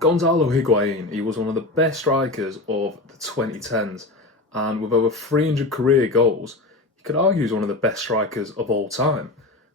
Gonzalo Higuain, he was one of the best strikers of the 2010s, and with over 300 career goals, you could argue he's one of the best strikers of all time.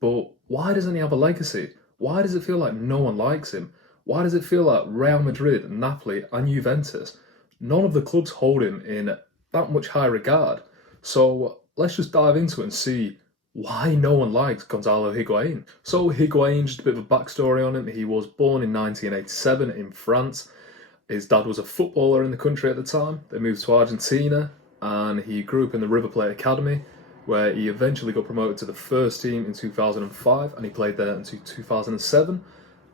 But why doesn't he have a legacy? Why does it feel like no one likes him? Why does it feel like Real Madrid, Napoli, and Juventus, none of the clubs hold him in that much high regard? So let's just dive into it and see why no one likes Gonzalo Higuain. So Higuain, just a bit of a backstory on him. He was born in 1987 in France. His dad was a footballer in the country at the time. They moved to Argentina and he grew up in the River Plate Academy, where he eventually got promoted to the first team in 2005 and he played there until 2007,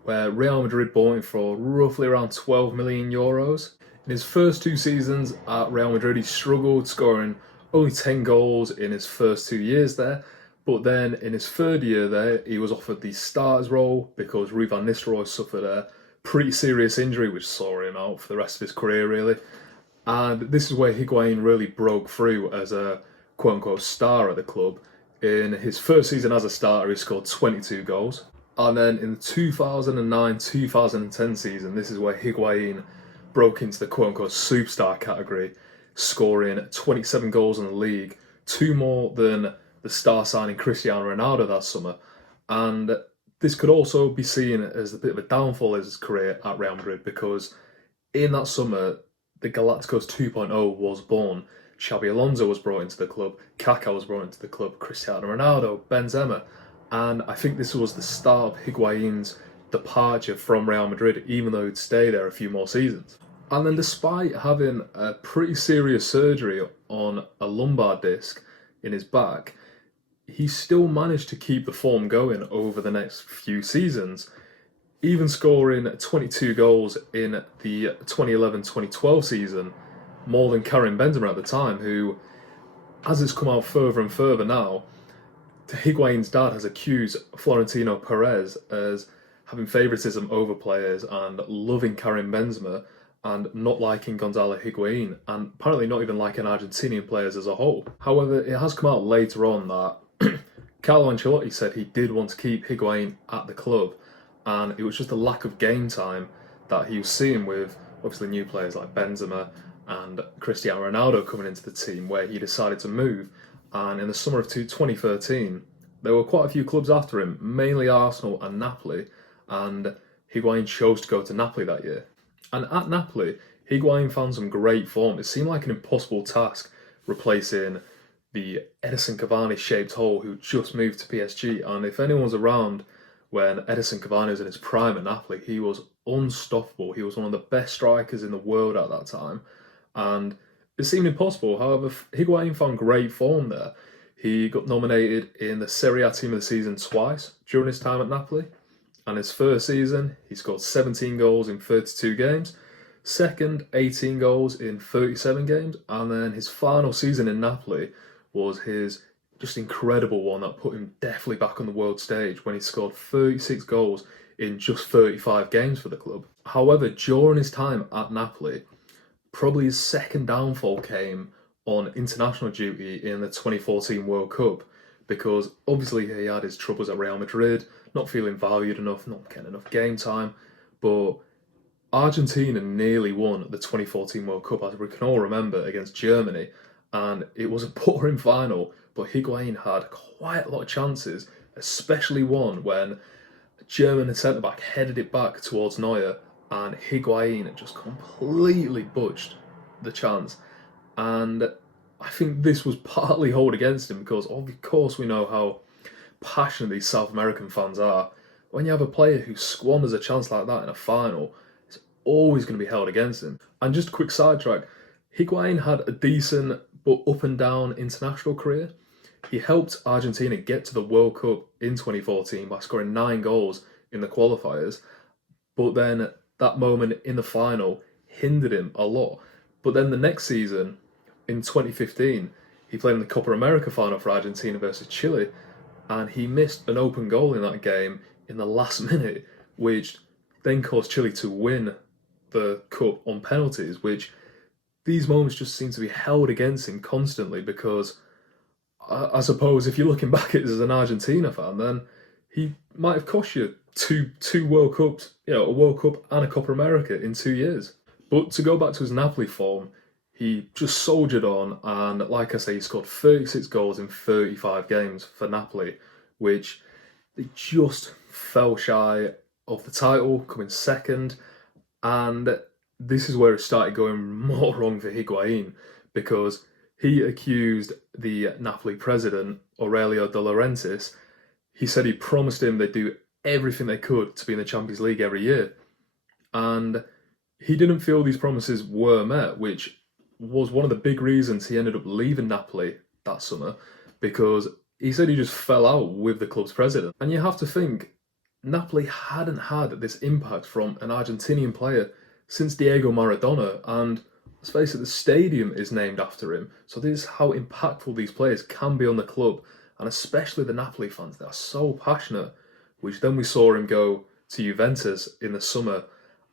where Real Madrid bought him for roughly around 12 million euros. In his first two seasons at Real Madrid, he struggled, scoring only 10 goals in his first 2 years there. But then in his third year there, he was offered the starter's role because Rui van Nistelrooy suffered a pretty serious injury, which saw him out for the rest of his career, really. And this is where Higuain really broke through as a quote-unquote star at the club. In his first season as a starter, he scored 22 goals. And then in the 2009-2010 season, this is where Higuain broke into the quote-unquote superstar category, scoring 27 goals in the league, two more than the star signing Cristiano Ronaldo that summer. And this could also be seen as a bit of a downfall of his career at Real Madrid, because in that summer, the Galacticos 2.0 was born. Xabi Alonso was brought into the club, Kaká was brought into the club, Cristiano Ronaldo, Benzema. And I think this was the start of Higuain's departure from Real Madrid, even though he'd stay there a few more seasons. And then despite having a pretty serious surgery on a lumbar disc in his back, he still managed to keep the form going over the next few seasons, even scoring 22 goals in the 2011-2012 season, more than Karim Benzema at the time, who, as it's come out further and further now, Higuain's dad has accused Florentino Perez as having favouritism over players and loving Karim Benzema and not liking Gonzalo Higuain, and apparently not even liking Argentinian players as a whole. However, it has come out later on that Carlo Ancelotti said he did want to keep Higuain at the club, and it was just a lack of game time that he was seeing with obviously new players like Benzema and Cristiano Ronaldo coming into the team, where he decided to move. And in the summer of 2013, there were quite a few clubs after him, mainly Arsenal and Napoli, and Higuain chose to go to Napoli that year. And at Napoli, Higuain found some great form. It seemed like an impossible task replacing the Edison Cavani-shaped hole who just moved to PSG. And if anyone was around when Edison Cavani was in his prime at Napoli, he was unstoppable. He was one of the best strikers in the world at that time. And it seemed impossible. However, Higuain found great form there. He got nominated in the Serie A Team of the Season twice during his time at Napoli. And his first season, he scored 17 goals in 32 games. Second, 18 goals in 37 games. And then his final season in Napoli was his just incredible one that put him definitely back on the world stage when he scored 36 goals in just 35 games for the club. However, during his time at Napoli, probably his second downfall came on international duty in the 2014 World Cup, because obviously he had his troubles at Real Madrid, not feeling valued enough, not getting enough game time, but Argentina nearly won the 2014 World Cup, as we can all remember, against Germany, and it was a boring final, but Higuain had quite a lot of chances, especially one when a German centre-back headed it back towards Neuer, and Higuain just completely butched the chance. And I think this was partly held against him because, of course, we know how passionate these South American fans are. When you have a player who squanders a chance like that in a final, it's always going to be held against him. And just a quick sidetrack, Higuain had a decent but up and down international career. He helped Argentina get to the World Cup in 2014 by scoring 9 goals in the qualifiers, but then that moment in the final hindered him a lot. But then the next season, in 2015, he played in the Copa America final for Argentina versus Chile, and he missed an open goal in that game in the last minute, which then caused Chile to win the cup on penalties, which these moments just seem to be held against him constantly, because I suppose if you're looking back at it as an Argentina fan, then he might have cost you two World Cups, a World Cup and a Copa America in 2 years. But to go back to his Napoli form, he just soldiered on, and like I say, he scored 36 goals in 35 games for Napoli, which they just fell shy of the title, coming second. And this is where it started going more wrong for Higuain, because he accused the Napoli president, Aurelio De Laurentiis. He said he promised him they'd do everything they could to be in the Champions League every year. And he didn't feel these promises were met, which was one of the big reasons he ended up leaving Napoli that summer, because he said he just fell out with the club's president. And you have to think, Napoli hadn't had this impact from an Argentinian player since Diego Maradona, and let's face it, the stadium is named after him. So this is how impactful these players can be on the club, and especially the Napoli fans. They are so passionate, which then we saw him go to Juventus in the summer,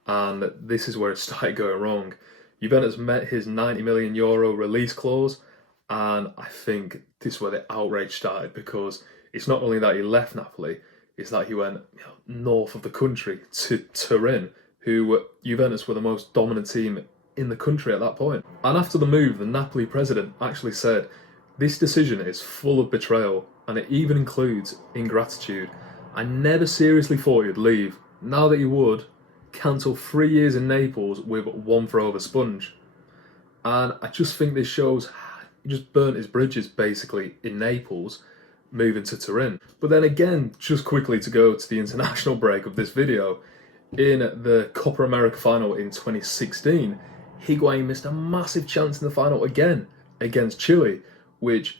and this is where it started going wrong. Juventus met his €90 million release clause, and I think this is where the outrage started, because it's not only that he left Napoli, it's that he went north of the country to Turin, who Juventus were the most dominant team in the country at that point. And after the move, the Napoli president actually said, "This decision is full of betrayal, and it even includes ingratitude. I never seriously thought he'd leave. Now that he would, cancel 3 years in Naples with one throw of a sponge." And I just think this shows he just burnt his bridges basically in Naples, moving to Turin. But then again, just quickly to go to the international break of this video, in the Copa America final in 2016, Higuain missed a massive chance in the final again against Chile, which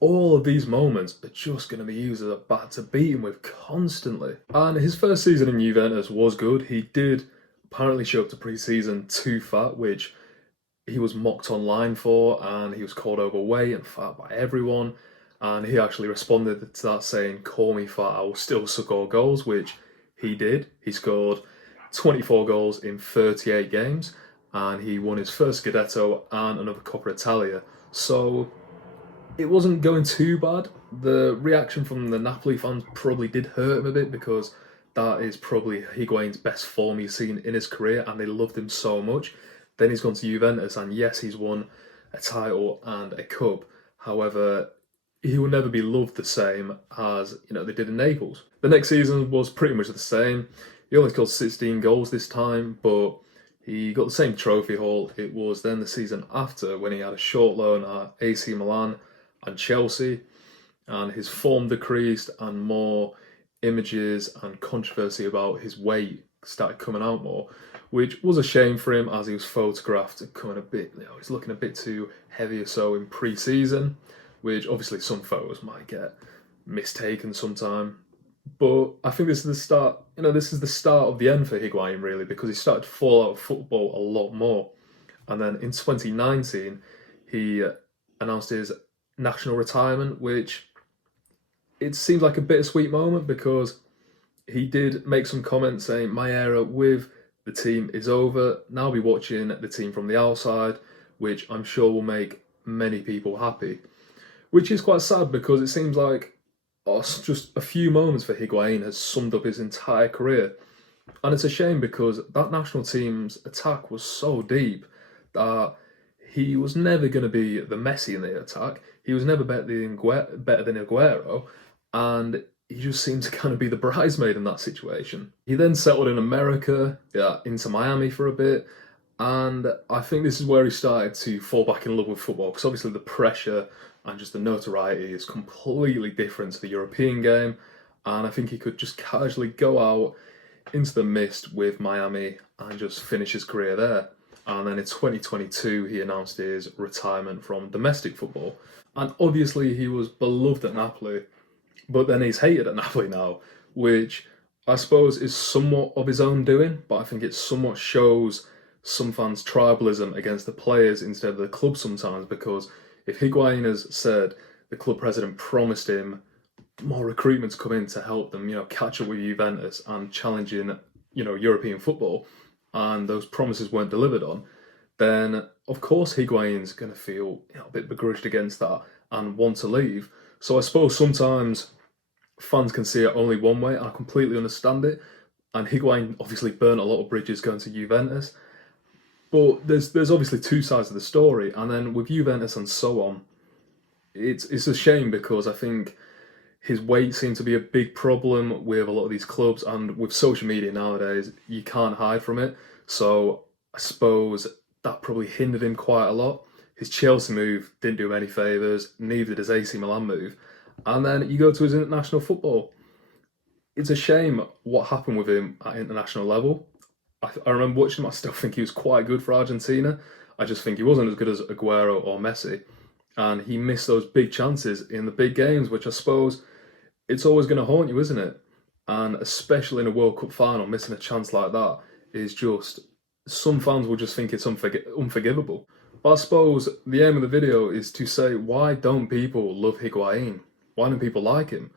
all of these moments are just going to be used as a bat to beat him with constantly. And his first season in Juventus was good. He did apparently show up to pre-season too fat, which he was mocked online for, and he was called overweight and fat by everyone. And he actually responded to that saying, "Call me fat, I will still score goals," which he did. He scored 24 goals in 38 games, and he won his first Scudetto and another Coppa Italia. So it wasn't going too bad. The reaction from the Napoli fans probably did hurt him a bit, because that is probably Higuain's best form he's seen in his career, and they loved him so much. Then he's gone to Juventus, and yes, he's won a title and a cup. However, he will never be loved the same as they did in Naples. The next season was pretty much the same. He only scored 16 goals this time, but he got the same trophy haul. It was then the season after when he had a short loan at AC Milan and Chelsea, and his form decreased, and more images and controversy about his weight started coming out more, which was a shame for him, as he was photographed coming a bit, he's looking a bit too heavy or so in pre-season, which obviously some photos might get mistaken sometime. But I think this is the start, this is the start of the end for Higuain, really, because he started to fall out of football a lot more. And then in 2019, he announced his national retirement, which it seems like a bittersweet moment, because he did make some comments saying, "My era with the team is over. Now I'll be watching the team from the outside," which I'm sure will make many people happy. Which is quite sad, because it seems like just a few moments for Higuain has summed up his entire career. And it's a shame, because that national team's attack was so deep that he was never going to be the Messi in the attack. He was never better than Aguero, and he just seemed to kind of be the bridesmaid in that situation. He then settled in America, into Miami for a bit, and I think this is where he started to fall back in love with football, because obviously the pressure and just the notoriety is completely different to the European game, and I think he could just casually go out into the mist with Miami and just finish his career there. And then in 2022, he announced his retirement from domestic football. And obviously he was beloved at Napoli, but then he's hated at Napoli now, which I suppose is somewhat of his own doing, but I think it somewhat shows some fans' tribalism against the players instead of the club sometimes, because if Higuain has said the club president promised him more recruitments come in to help them, catch up with Juventus and challenging, European football, and those promises weren't delivered on, then of course Higuain's going to feel a bit begrudged against that and want to leave. So I suppose sometimes fans can see it only one way, and I completely understand it. And Higuain obviously burnt a lot of bridges going to Juventus, but there's obviously two sides of the story. And then with Juventus and so on, it's a shame because I think his weight seemed to be a big problem with a lot of these clubs, and with social media nowadays, you can't hide from it. So I suppose that probably hindered him quite a lot. His Chelsea move didn't do him any favours, neither did his AC Milan move. And then you go to his international football. It's a shame what happened with him at international level. I remember watching him, I still think he was quite good for Argentina. I just think he wasn't as good as Aguero or Messi. And he missed those big chances in the big games, which I suppose it's always going to haunt you, isn't it? And especially in a World Cup final, missing a chance like that is just, some fans will just think it's unforgivable. But I suppose the aim of the video is to say, why don't people love Higuain? Why don't people like him?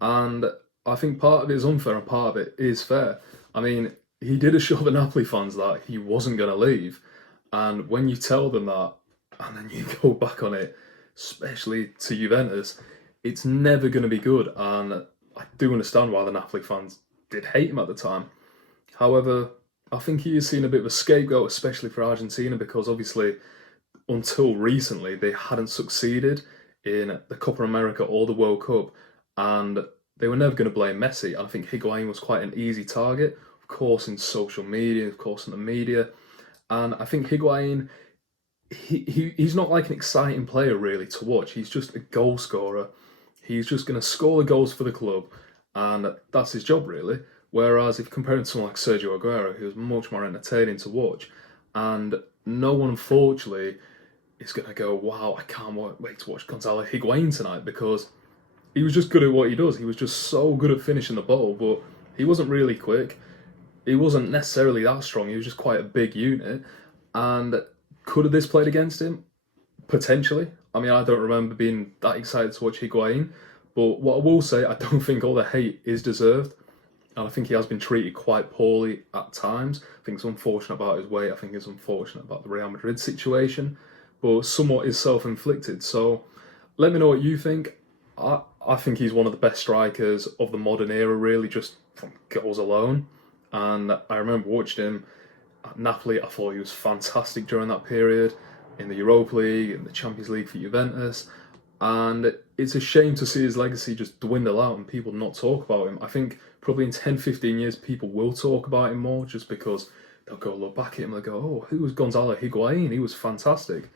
And I think part of it is unfair and part of it is fair. I mean, he did assure the Napoli fans that he wasn't going to leave. And when you tell them that, and then you go back on it, especially to Juventus, it's never going to be good. And I do understand why the Napoli fans did hate him at the time. However, I think he is seen a bit of a scapegoat, especially for Argentina, because obviously until recently they hadn't succeeded in the Copa America or the World Cup, and they were never going to blame Messi. I think Higuain was quite an easy target, of course, in social media, of course, in the media. And I think Higuain, he's not like an exciting player really to watch. He's just a goal scorer. He's just going to score the goals for the club, and that's his job really. Whereas if comparing to someone like Sergio Aguero, who's much more entertaining to watch, and no one unfortunately is going to go, wow, I can't wait to watch Gonzalo Higuain tonight, because he was just good at what he does. He was just so good at finishing the ball, but he wasn't really quick. He wasn't necessarily that strong. He was just quite a big unit. And could have this played against him? Potentially. I mean, I don't remember being that excited to watch Higuain. But what I will say, I don't think all the hate is deserved. And I think he has been treated quite poorly at times. I think it's unfortunate about his weight. I think it's unfortunate about the Real Madrid situation. But somewhat is self-inflicted. So let me know what you think. I think he's one of the best strikers of the modern era, really, just from goals alone. And I remember watching him at Napoli. I thought he was fantastic during that period, in the Europa League, in the Champions League for Juventus. And it's a shame to see his legacy just dwindle out and people not talk about him. I think probably in 10, 15 years, people will talk about him more, just because they'll go look back at him and they'll go, oh, who was Gonzalo Higuain? He was fantastic.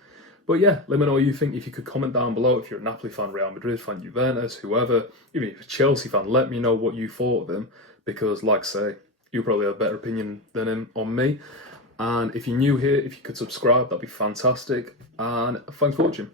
But yeah, let me know what you think. If you could comment down below, if you're a Napoli fan, Real Madrid fan, Juventus, whoever, even if you're a Chelsea fan, let me know what you thought of him, because like I say, you probably have a better opinion than him on me. And if you're new here, if you could subscribe, that'd be fantastic. And thanks for watching.